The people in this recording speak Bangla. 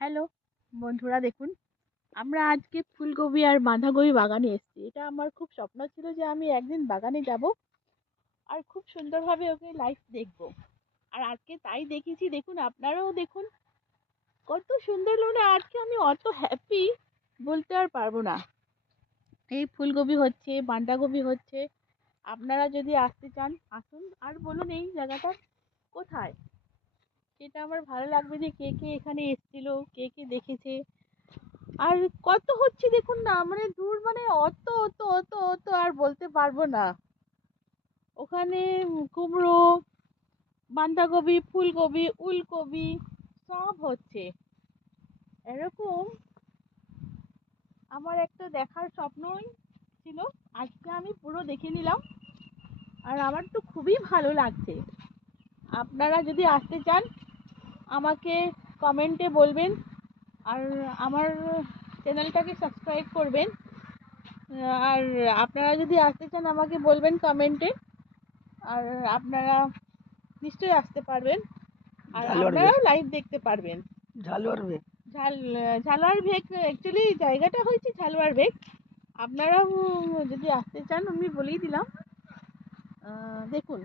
হ্যালো বন্ধুরা, দেখুন আমরা আজকে ফুলকপি আর বাঁধাকপি বাগানে এসেছি। এটা আমার খুব স্বপ্ন ছিল যে আমি একদিন বাগানে যাব আর খুব সুন্দরভাবে ওকে লাইফ দেখব। আর আজকে তাই দেখেছি। দেখুন, আপনারাও দেখুন কত সুন্দর লাগে। আজকে আমি অত হ্যাপি বলতে আর পারবো না। এই ফুলকপি হচ্ছে, বাঁধাকপি হচ্ছে। আপনারা যদি আসতে চান আসুন, আর বলুন এই জায়গাটা কোথায়। এটা আমার ভালো লাগবে যে কে কে এখানে এসেছিল, কে কে দেখেছে। আর কত হচ্ছে দেখুন না, মানে দূর, মানে অত অত অত অত আর বলতে পারবো না। ওখানে কুমড়ো, বাঁধাকপি, ফুলকপি, উলকপি সব হচ্ছে এরকম। আমার একটা দেখার স্বপ্নই ছিল, আজকে আমি পুরো দেখে নিলাম। আর আমার তো খুবই ভালো লাগছে। আপনারা যদি আসতে চান আমাকে কমেন্টে বলবেন। আর আমার চ্যানেলটাকে সাবস্ক্রাইব করবেন। আর আপনারা যদি আসতে চান আমাকে বলবেন কমেন্টে। আর আপনারা নিশ্চয়ই আসতে পারবেন। আর ঝালোয়ার বেগ। আপনারাও লাইভ দেখতে পারবেন। ঝালোয়ার বেগ। ঝাল ঝালোয়ার বেগ, অ্যাকচুয়ালি জায়গাটা হয়েছে ঝালোয়ার বেগ। আপনারাও যদি আসতে চান আমি বলেই দিলাম। দেখুন